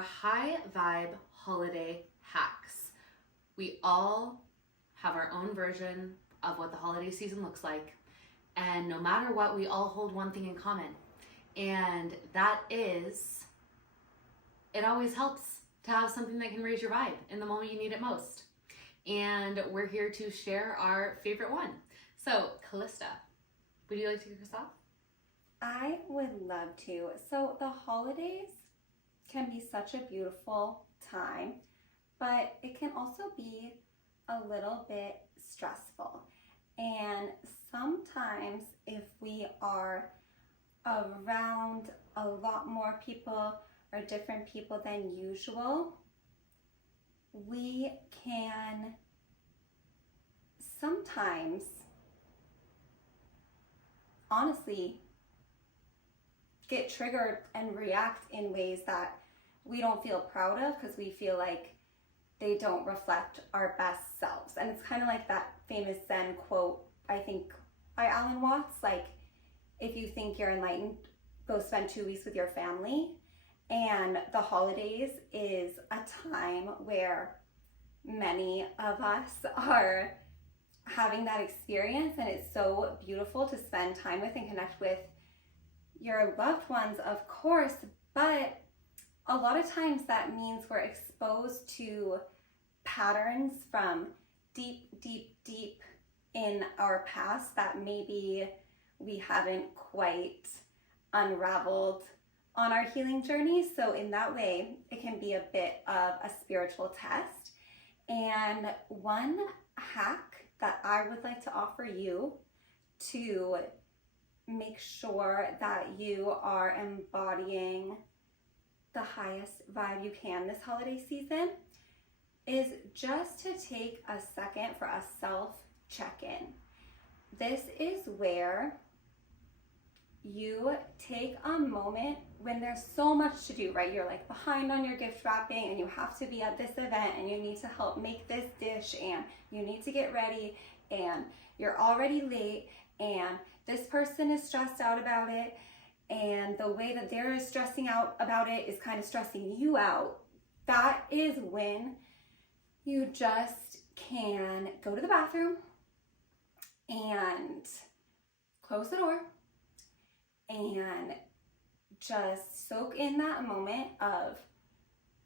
High vibe holiday hacks. We all have our own version of what the holiday season looks like, and no matter what, we all hold one thing in common, and that is it always helps to have something that can raise your vibe in the moment you need it most. And we're here to share our favorite one. So, Callista, would you like to kick us off? I would love to. So the holidays can be such a beautiful time, but it can also be a little bit stressful. And sometimes if we are around a lot more people or different people than usual, we can sometimes honestly get triggered and react in ways that we don't feel proud of because we feel like they don't reflect our best selves. And it's kind of like that famous Zen quote, I think by Alan Watts, like, if you think you're enlightened, go spend 2 weeks with your family. And the holidays is a time where many of us are having that experience, and it's so beautiful to spend time with and connect with your loved ones, of course, but a lot of times that means we're exposed to patterns from deep in our past that maybe we haven't quite unraveled on our healing journey. So in that way, it can be a bit of a spiritual test. And one hack that I would like to offer you to make sure that you are embodying the highest vibe you can this holiday season is just to take a second for a self check-in. This is where you take a moment when there's so much to do, right? You're like behind on your gift wrapping and you have to be at this event and you need to help make this dish and you need to get ready and you're already late and this person is stressed out about it and the way that they're stressing out about it is kind of stressing you out. That is when you just can go to the bathroom and close the door and just soak in that moment of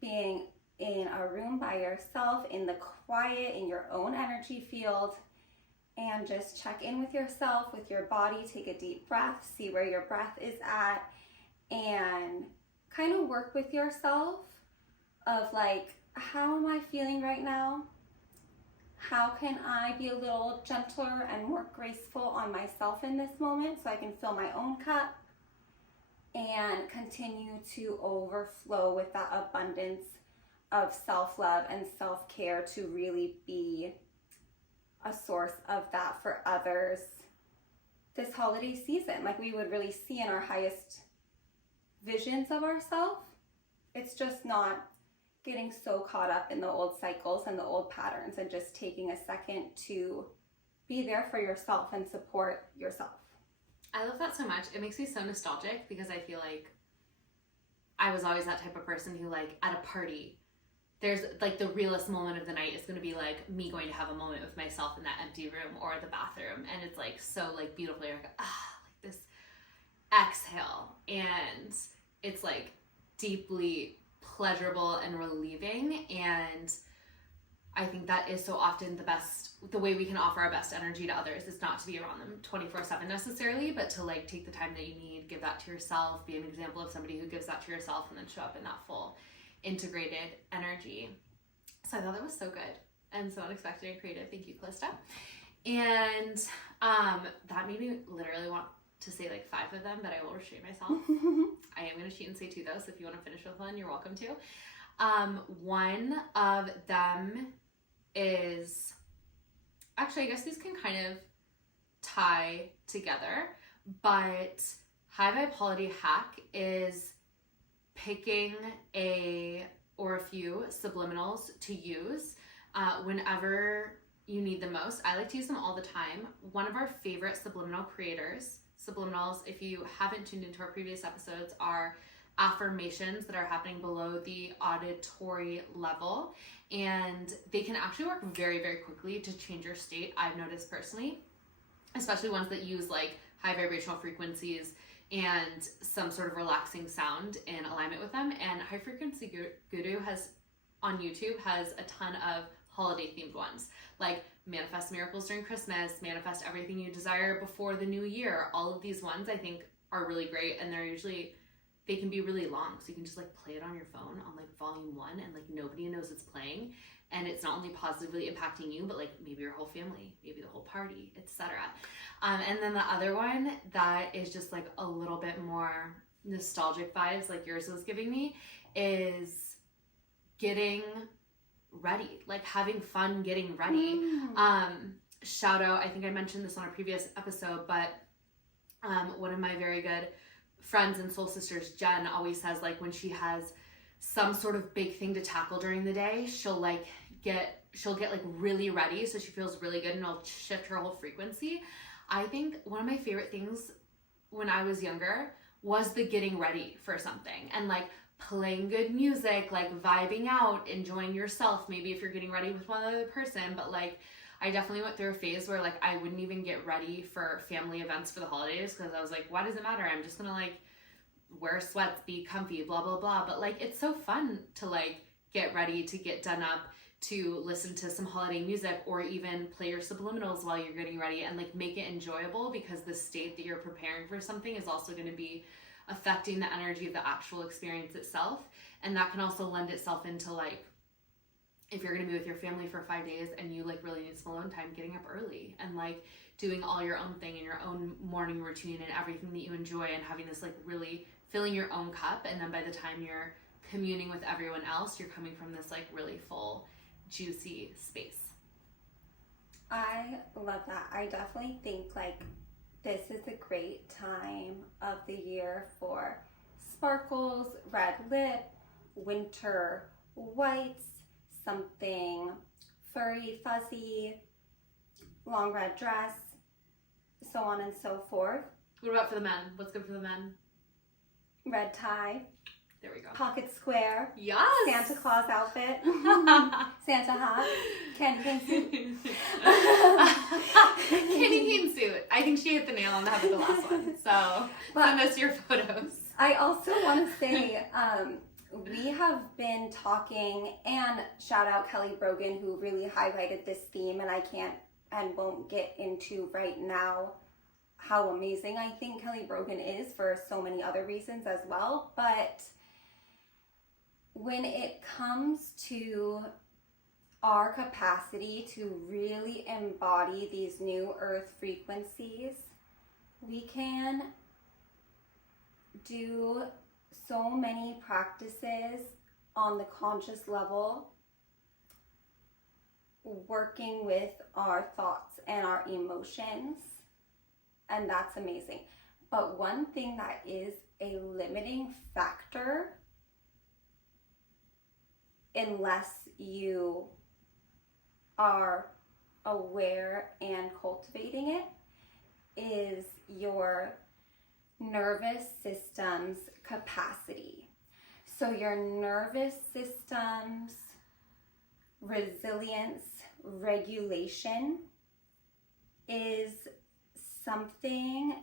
being in a room by yourself, in the quiet, in your own energy field, and just check in with yourself, with your body. Take a deep breath, see where your breath is at, and kind of work with yourself of like, how am I feeling right now? How can I be a little gentler and more graceful on myself in this moment so I can fill my own cup and continue to overflow with that abundance of self-love and self-care to really be a source of that for others this holiday season, like we would really see in our highest visions of ourselves. It's just not getting so caught up in the old cycles and the old patterns and just taking a second to be there for yourself and support yourself. I love that so much. It makes me so nostalgic because I feel like I was always that type of person who, like, at a party, there's like the realest moment of the night is going to be like me going to have a moment with myself in that empty room or the bathroom, and it's like so like beautifully like this exhale, and it's like deeply pleasurable and relieving. And I think that is so often the way we can offer our best energy to others is not to be around them 24/7 necessarily, but to like take the time that you need, give that to yourself, be an example of somebody who gives that to yourself, and then show up in that full integrated energy. So I thought that was so good and so unexpected and creative. Thank you, Callista. And that made me literally want to say like 5 of them, but I will restrain myself. I am going to cheat and say 2 though, so if you want to finish with one, you're welcome to. One of them is, actually I guess these can kind of tie together, but high vibe holiday hack is picking a few subliminals to use whenever you need the most. I like to use them all the time. One of our favorite subliminals, if you haven't tuned into our previous episodes, are affirmations that are happening below the auditory level, and they can actually work very, very quickly to change your state. I've noticed personally, especially ones that use like high vibrational frequencies and some sort of relaxing sound in alignment with them. And High Frequency Guru has on YouTube has a ton of holiday themed ones, like manifest miracles during Christmas, manifest everything you desire before the new year. All of these ones I think are really great, and they can be really long, so you can just like play it on your phone on like volume 1, and like nobody knows it's playing, and it's not only positively impacting you, but like maybe your whole family, maybe the whole party, etc. And then the other one that is just like a little bit more nostalgic vibes, like yours was giving me, is getting ready, like having fun getting ready. Shout out, I think I mentioned this on a previous episode, but one of my very good friends and soul sisters, Jen, always says like when she has some sort of big thing to tackle during the day, she'll get like really ready, so she feels really good, and it'll shift her whole frequency. I think one of my favorite things when I was younger was the getting ready for something, and like playing good music, like vibing out, enjoying yourself, maybe if you're getting ready with one other person. But like I definitely went through a phase where like I wouldn't even get ready for family events for the holidays, because I was like, why does it matter? I'm just gonna like wear sweats, be comfy, blah blah blah. But like it's so fun to like get ready, to get done up, to listen to some holiday music, or even play your subliminals while you're getting ready, and like make it enjoyable, because the state that you're preparing for something is also going to be affecting the energy of the actual experience itself. And that can also lend itself into like, if you're going to be with your family for 5 days and you like really need some alone time, getting up early and like doing all your own thing and your own morning routine and everything that you enjoy, and having this like really filling your own cup. And then by the time you're communing with everyone else, you're coming from this like really full, juicy space. I love that. I definitely think like this is a great time of the year for sparkles, red lip, winter whites, something furry, fuzzy, long red dress, so on and so forth. What about for the men? What's good for the men? Red tie. There we go. Pocket square. Yes. Santa Claus outfit. Santa hat. Candy cane suit. Candy cane suit. I think she hit the nail on the head with the last one. So send us your photos. I also want to say, we have been talking, and shout out Kelly Brogan, who really highlighted this theme, and I can't and won't get into right now how amazing I think Kelly Brogan is for so many other reasons as well. But when it comes to our capacity to really embody these new earth frequencies, we can do so many practices on the conscious level, working with our thoughts and our emotions, and that's amazing. But one thing that is a limiting factor, unless you are aware and cultivating it, is your nervous system's capacity. So your nervous system's resilience, regulation is something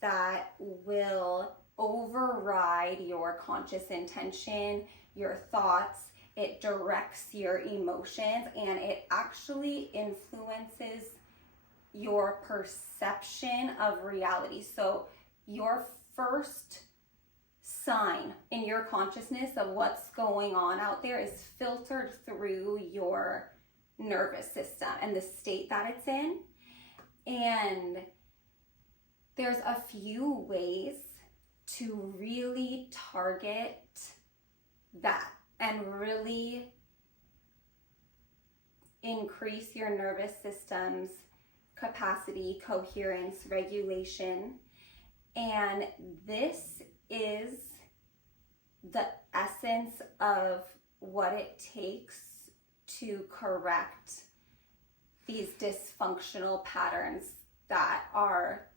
that will override your conscious intention, your thoughts. It directs your emotions, and it actually influences your perception of reality. So your first sign in your consciousness of what's going on out there is filtered through your nervous system and the state that it's in. And there's a few ways to really target that and really increase your nervous system's capacity, coherence, regulation. And this is the essence of what it takes to correct these dysfunctional patterns that are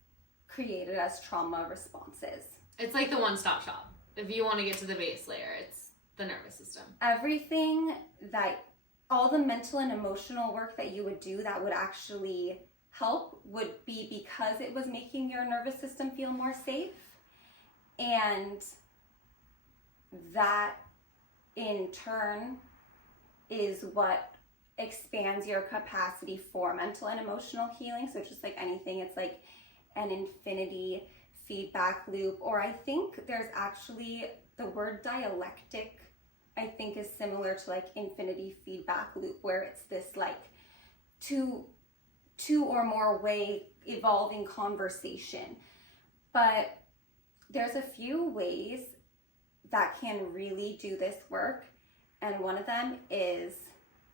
created as trauma responses. It's like the one-stop shop. If you want to get to the base layer, it's the nervous system. Everything that, all the mental and emotional work that you would do that would actually help would be because it was making your nervous system feel more safe. And that in turn is what expands your capacity for mental and emotional healing. So just like anything, it's like an infinity feedback loop. Or I think there's actually the word dialectic, I think, is similar to like infinity feedback loop, where it's this like two or more way evolving conversation. But there's a few ways that can really do this work, and one of them is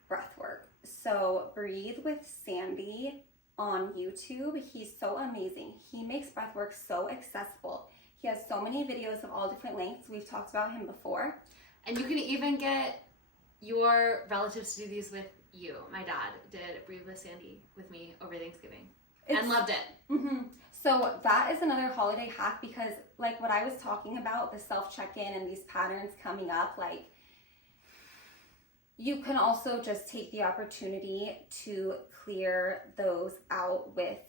breath work. So Breathe with Sandy on YouTube, he's so amazing. He makes breath work so accessible. He has so many videos of all different lengths. We've talked about him before. And you can even get your relatives to do these with you. My dad did Breathe with Sandy with me over Thanksgiving and loved it. Mm-hmm. So that is another holiday hack, because like what I was talking about, the self-check-in and these patterns coming up, like you can also just take the opportunity to clear those out with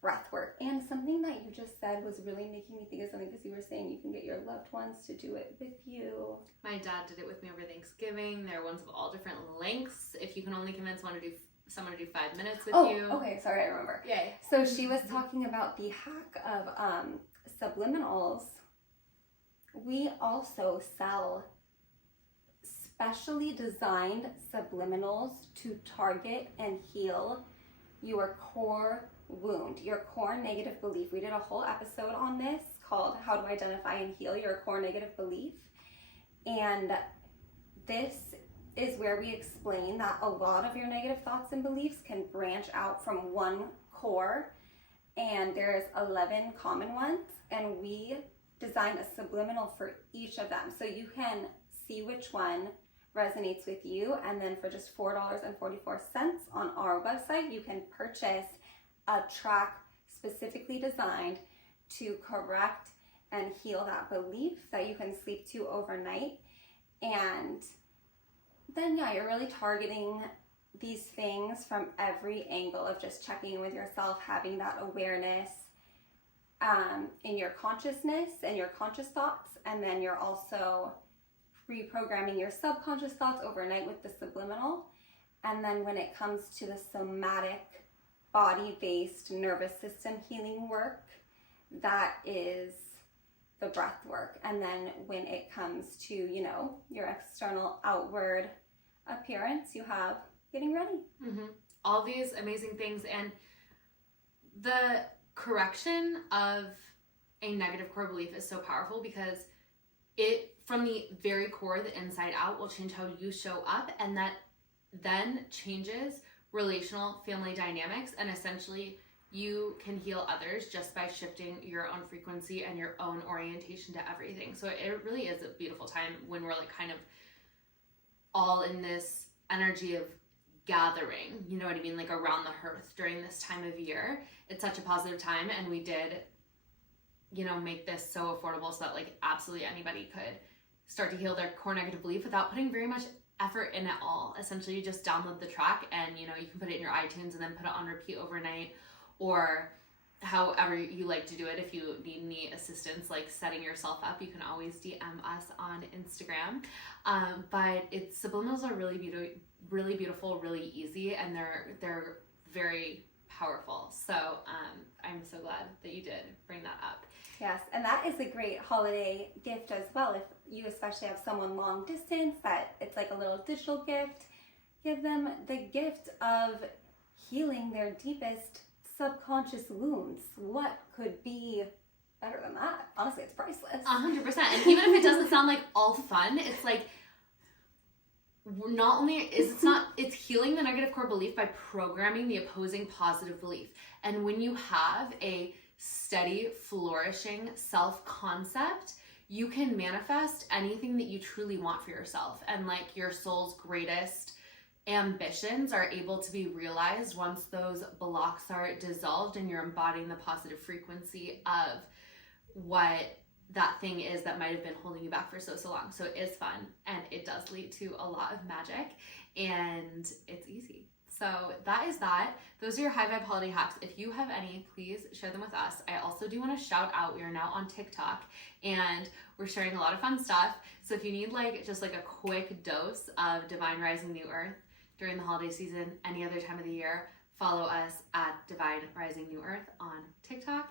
breath work. And something that you just said was really making me think of something, because you were saying you can get your loved ones to do it with you. My dad did it with me over Thanksgiving. There are ones of all different lengths. If you can only convince someone to do 5 minutes with you. Oh, okay, sorry, I remember. Yay. So she was talking about the hack of subliminals. We also sell specially designed subliminals to target and heal your core wound, your core negative belief. We did a whole episode on this called How to Identify and Heal Your Core Negative Belief. And this is where we explain that a lot of your negative thoughts and beliefs can branch out from one core, and there's 11 common ones, and we design a subliminal for each of them. So you can see which one resonates with you, and then for just $4.44 on our website, you can purchase a track specifically designed to correct and heal that belief that you can sleep to overnight. And then you're really targeting these things from every angle of just checking in with yourself, having that awareness in your consciousness and your conscious thoughts, and then you're also reprogramming your subconscious thoughts overnight with the subliminal. And then when it comes to the somatic, body-based nervous system healing work, that is the breath work. And then when it comes to, your external outward appearance, you have getting ready. Mm-hmm. All these amazing things. And the correction of a negative core belief is so powerful, because it, from the very core, the inside out, will change how you show up, and that then changes relational family dynamics, and essentially you can heal others just by shifting your own frequency and your own orientation to everything. So it really is a beautiful time when we're like kind of all in this energy of gathering, you know what I mean, like around the hearth during this time of year. It's such a positive time, and we did, make this so affordable so that like absolutely anybody could start to heal their core negative belief without putting very much effort in at all. Essentially, you just download the track, and you can put it in your iTunes and then put it on repeat overnight, or however you like to do it. If you need any assistance like setting yourself up, you can always DM us on Instagram. But subliminals are really beautiful, really easy, and they're very powerful. So I'm so glad that you did bring that up. Yes, and that is a great holiday gift as well. If you especially have someone long distance, that it's like a little digital gift, give them the gift of healing their deepest subconscious wounds. What could be better than that? Honestly, it's priceless. 100%. And even if it doesn't sound like all fun, it's like, not only it's healing the negative core belief by programming the opposing positive belief. And when you have a steady, flourishing self-concept, you can manifest anything that you truly want for yourself. And like your soul's greatest ambitions are able to be realized once those blocks are dissolved and you're embodying the positive frequency of what that thing is that might have been holding you back for so long. So it is fun, and it does lead to a lot of magic, and it's easy. So that is that. Those are your high vibe holiday hacks. If you have any, please share them with us. I also do want to shout out, we are now on TikTok, and we're sharing a lot of fun stuff. So if you need just a quick dose of Divine Rising New Earth during the holiday season, any other time of the year, follow us at Divine Rising New Earth on TikTok.